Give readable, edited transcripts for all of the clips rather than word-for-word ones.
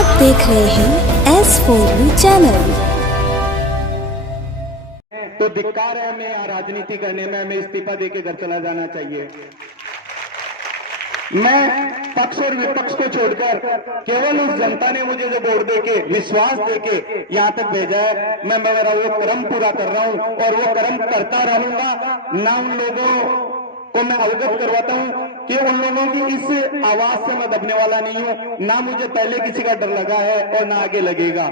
आप देख रहे हैं S4U चैनल। तो धिक्कार है हमें यहाँ राजनीति करने में, हमें इस्तीफा देके घर चला जाना चाहिए। मैं पक्ष और विपक्ष को छोड़कर केवल उस जनता ने मुझे जो वोट देके, विश्वास देके यहाँ तक भेजा है, मैं मेरा वो कर्म पूरा कर रहा हूँ और वो कर्म करता रहूंगा। ना उन लोगों को मैं अवगत करवाता हूं कि उन लोगों की इस आवाज से मैं दबने वाला नहीं हूं। ना मुझे पहले किसी का डर लगा है और ना आगे लगेगा।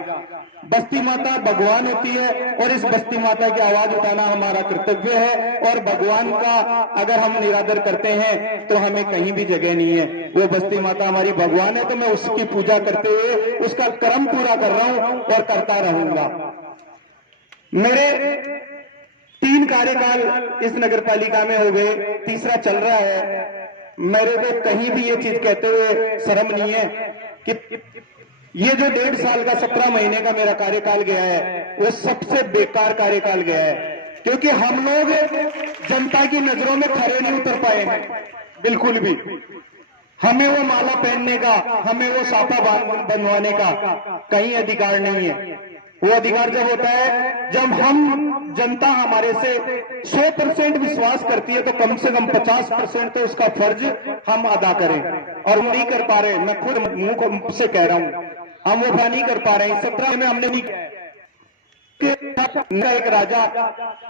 बस्ती माता भगवान होती है और इस बस्ती माता की आवाज उठाना हमारा कर्तव्य है। और भगवान का अगर हम निरादर करते हैं तो हमें कहीं भी जगह नहीं है। वो बस्ती माता हमारी भगवान है, तो मैं उसकी पूजा करते हुए उसका कर्म पूरा कर रहा हूं और करता रहूंगा। मेरे 3 कार्यकाल इस नगर पालिका में हो गए, तीसरा चल रहा है। मेरे को कहीं भी ये चीज कहते हुए शर्म नहीं है कि ये जो 1.5 साल का 17 महीने का मेरा कार्यकाल गया है वो सबसे बेकार कार्यकाल गया है, क्योंकि हम लोग जनता की नजरों में खरे नहीं उतर पाए हैं बिल्कुल भी। हमें वो माला पहनने का, हमें वो साफा बनवाने का कहीं अधिकार नहीं है। वो अधिकार जब होता है जब हम जनता हमारे से 100% विश्वास करती है, तो कम से कम 50% तो उसका फर्ज हम अदा करें। और वो नहीं कर पा रहे, मैं खुद मुंह से कह रहा हूं, हम वो नहीं कर पा रहे हैं। 17 में हमने नहीं किया। एक राजा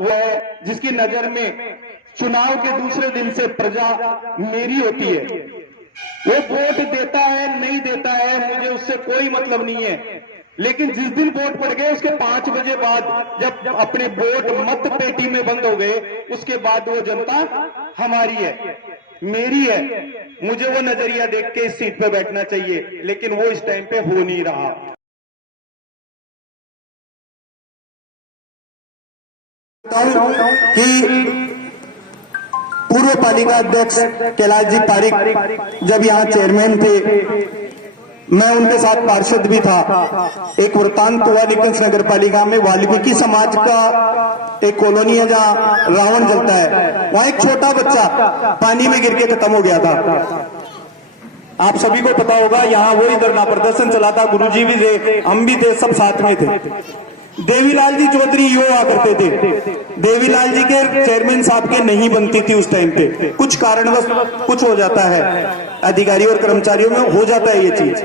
वो है जिसकी नजर में चुनाव के दूसरे दिन से प्रजा मेरी होती है। वो वोट देता है नहीं देता है मुझे उससे कोई मतलब नहीं है, लेकिन जिस दिन वोट पड़ गए उसके 5 बजे बाद जब अपने वोट मत पेटी में बंद हो गए, उसके बाद वो जनता हमारी है, मेरी है। मुझे वो नजरिया देख के इस सीट पे बैठना चाहिए, लेकिन वो इस टाइम पे हो नहीं रहा। कि पूर्व पालिका अध्यक्ष कैलाश जी पारिक जब यहाँ चेयरमैन थे, मैं उनके साथ पार्षद भी था। एक वृत्तांत हुआ निकंस नगर पालिका में, वाल्मीकि समाज का एक कॉलोनी है जहाँ रावण जलता है, वहां एक छोटा बच्चा पानी में गिर के खत्म हो गया था। आप सभी को पता होगा, यहाँ वही धरना प्रदर्शन चला था, गुरुजी भी थे, हम भी थे, सब साथ में थे। देवीलाल जी चौधरी यो आ करते थे। देवीलाल जी के चेयरमैन साहब के नहीं बनती थी उस टाइम पे, कुछ कारणवश कुछ हो जाता है, अधिकारियों और कर्मचारियों में हो जाता है ये चीज,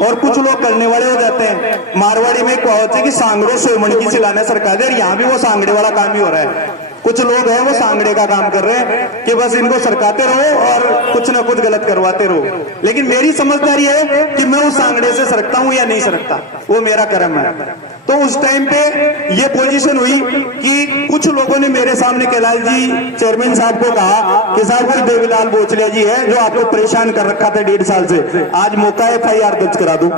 और कुछ लोग करने वाले हो जाते हैं। मारवाड़ी में कहावत है कि सांगड़ो सोमण की सिलाने सरकार है, यहाँ भी वो सांगड़े वाला काम ही हो रहा है। कुछ लोग हैं वो सांगड़े का काम कर रहे हैं कि बस इनको सरकाते रहो और कुछ ना कुछ गलत करवाते रहो। लेकिन मेरी समझदारी है कि मैं उस सांगड़े से सरकता हूं या नहीं सरकता, वो मेरा कर्म है। तो उस टाइम पे ये पोजीशन हुई कि कुछ लोगों ने मेरे सामने कैलाश जी चेयरमैन साहब को कहा कि साहब कोई देवीलाल बोचलिया जी है जो आपको परेशान कर रखा था 1.5 साल से, आज मौका है FIR दर्ज करा दूं।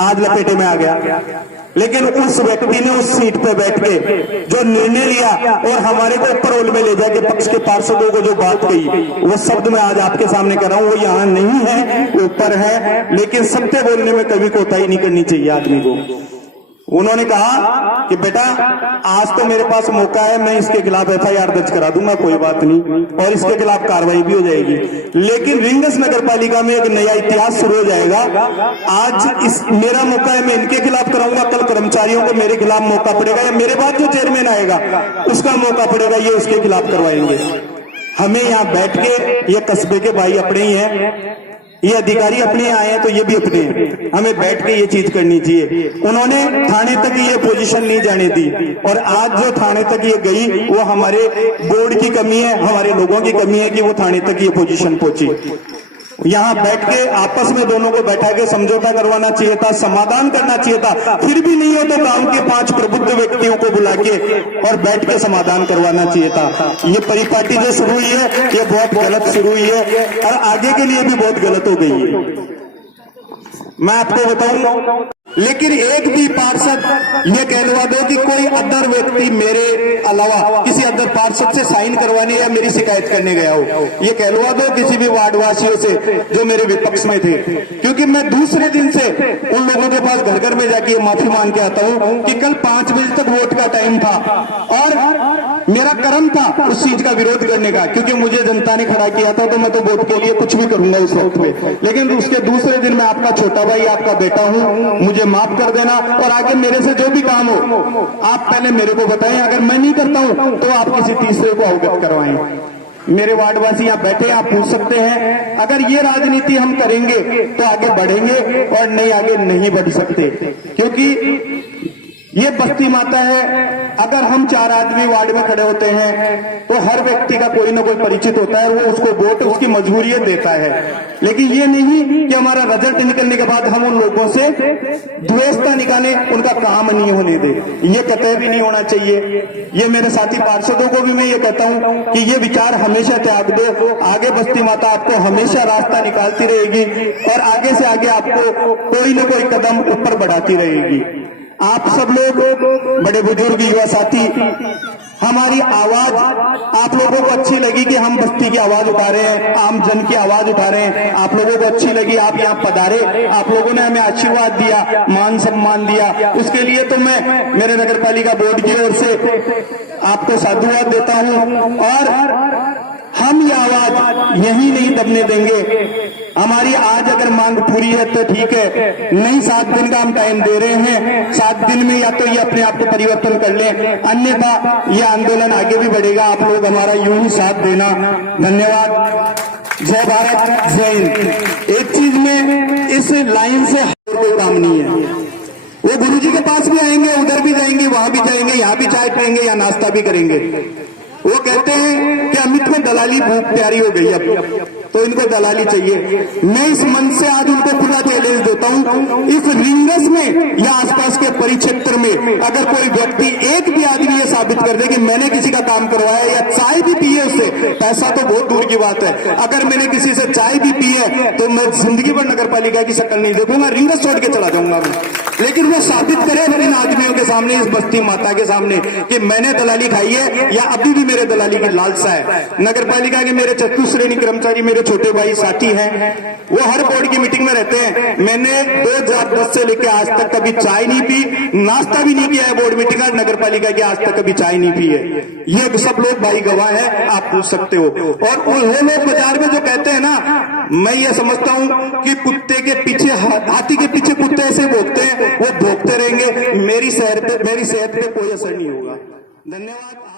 आज लपेटे में आ गया। लेकिन उस व्यक्ति ने उस सीट पे बैठ के जो निर्णय लिया और हमारे को ऊपर में ले जाके पक्ष के पार्षदों को जो बात कही, वो शब्द मैं आज आपके सामने कर रहा हूं, वो यहाँ नहीं है, ऊपर है। लेकिन सत्य बोलने में कभी कोताही नहीं करनी चाहिए आदमी को। उन्होंने कहा कि बेटा आज तो मेरे पास मौका है, मैं इसके खिलाफ FIR दर्ज करा दूंगा, कोई बात नहीं, और इसके खिलाफ कार्रवाई भी हो जाएगी। लेकिन रिंगस नगर पालिका में एक नया इतिहास शुरू हो जाएगा। आज मेरा मौका है, मैं इनके खिलाफ कराऊंगा, कल कर्मचारियों को मेरे खिलाफ मौका पड़ेगा, या मेरे बाद जो चेयरमैन आएगा उसका मौका पड़ेगा, ये उसके खिलाफ करवाएंगे। हमें यहाँ बैठ के, ये कस्बे के भाई अपने ही है, ये अधिकारी अपने आए हैं तो ये भी अपने हैं, हमें बैठ के ये चीज करनी चाहिए। उन्होंने थाने तक ये पोजीशन नहीं जाने दी, और आज जो थाने तक ये गई वो हमारे बोर्ड की कमी है, हमारे लोगों की कमी है कि वो थाने तक ये पोजीशन पहुंची। यहाँ बैठ के आपस में दोनों को बैठा के समझौता करवाना चाहिए था, समाधान करना चाहिए था। फिर भी नहीं हो तो गांव के 5 प्रबुद्ध व्यक्तियों को बुला के और बैठ के समाधान करवाना चाहिए था। ये परिपाटी जो शुरू हुई है ये बहुत गलत शुरू हुई है और आगे के लिए भी बहुत गलत हो गई है। मैं आपको बताऊं, लेकिन एक भी पार्षद ये कहलवा दो कि कोई अदर व्यक्ति मेरे अलावा किसी अदर पार्षद से साइन करवाने या मेरी शिकायत करने गया हो, ये कहलवा दो किसी भी वार्ड वासियों से जो मेरे विपक्ष में थे। क्योंकि मैं दूसरे दिन से उन लोगों के पास घर घर में जाके ये माफी मांग के आता हूं कि कल 5 बजे तक वोट का टाइम था और मेरा कर्म था उस चीज का विरोध करने का, क्योंकि मुझे जनता ने खड़ा किया था तो मैं तो वोट के लिए कुछ भी करूंगा उस वक्त पे। लेकिन उसके दूसरे दिन मैं आपका छोटा भाई, आपका बेटा हूं, मुझे माफ कर देना और आगे मेरे से जो भी काम हो आप पहले मेरे को बताएं। अगर मैं नहीं करता हूं तो आप किसी तीसरे को अवगत करवाएं। मेरे वार्डवासी यहाँ बैठे, आप पूछ सकते हैं। अगर ये राजनीति हम करेंगे तो आगे बढ़ेंगे और नहीं आगे नहीं बढ़ सकते, क्योंकि ये बस्ती माता है। अगर हम 4 आदमी वार्ड में खड़े होते हैं तो हर व्यक्ति का कोई ना कोई परिचित होता है, वो उसको वोट उसकी मजबूरियत देता है। लेकिन ये नहीं कि हमारा रिजल्ट निकलने के बाद हम उन लोगों से द्वेषता निकालें, उनका काम नहीं होने दे, ये कतई भी नहीं होना चाहिए। ये मेरे साथी पार्षदों को भी मैं ये कहता हूं कि ये विचार हमेशा त्याग दो। आगे बस्ती माता आपको हमेशा रास्ता निकालती रहेगी और आगे से आगे आपको कोई ना कोई कदम ऊपर बढ़ाती रहेगी। आप सब लोग बड़े बुजुर्ग युवा साथी, हमारी आवाज आप लोगों को अच्छी लगी कि हम बस्ती की आवाज उठा रहे हैं, आम जन की आवाज उठा रहे हैं, आप लोगों को अच्छी लगी, आप यहाँ पधारे, आप लोगों ने हमें आशीर्वाद दिया, मान सम्मान दिया, उसके लिए तो मैं मेरे नगर पालिका बोर्ड की ओर से आपको साधुवाद देता हूं। और हम ये आवाज यही नहीं दबने देंगे। हमारी आज अगर मांग पूरी है तो ठीक है, नहीं 7 दिन का हम टाइम दे रहे हैं, 7 दिन में या तो ये अपने आप को परिवर्तन कर लें, अन्यथा ये आंदोलन आगे भी बढ़ेगा। आप लोग हमारा यूं ही साथ देना। धन्यवाद। जय भारत, जय हिंद। एक चीज में इस लाइन से कोई काम नहीं है, वो गुरुजी के पास भी आएंगे, उधर भी जाएंगे, वहां भी जाएंगे, यहाँ भी चाय पियेंगे या नाश्ता भी करेंगे। वो कहते हैं कि अमित में दलाली भूख प्यारी हो गई अब तो इनको दलाली चाहिए। मैं इस मन से आज उनको खुला चैलेंज देता हूं, इस रिंगस में या आसपास के परिक्षेत्र में अगर कोई व्यक्ति एक भी आदमी ये साबित कर दे कि मैंने किसी का काम करवाया या चाय भी पी है उससे, पैसा तो बहुत दूर की बात है, अगर मैंने किसी से चाय भी पी है तो मैं जिंदगी भर नगर पालिका की शक्ल नहीं देखूंगा, रिंगस छोड़ के चला जाऊंगा मैं। लेकिन वो साबित करे इन आदमियों के सामने, इस बस्ती माता के सामने कि मैंने दलाली खाई है या अभी भी मेरे दलाली की लालसा है। नगर पालिका के मेरे चतुश्रेणी कर्मचारी, मेरे छोटे भाई साथी हैं, वो हर बोर्ड की मीटिंग में रहते हैं। मैंने 2010 से लेकर आज तक कभी चाय नहीं पी, नाश्ता भी नहीं किया है बोर्ड मीटिंग का, नगर पालिका की आज तक कभी चाय नहीं पी है। ये सब लोग भाई गवाह है, आप पूछ सकते हो। और वो लोग बाजार में जो कहते हैं ना, मैं ये समझता हूं कि कुत्ते के पीछे हाथी के पीछे कुत्ते ऐसे भोगते हैं, वो भोगते रहेंगे। मेरी सेहत पे कोई असर नहीं होगा। धन्यवाद।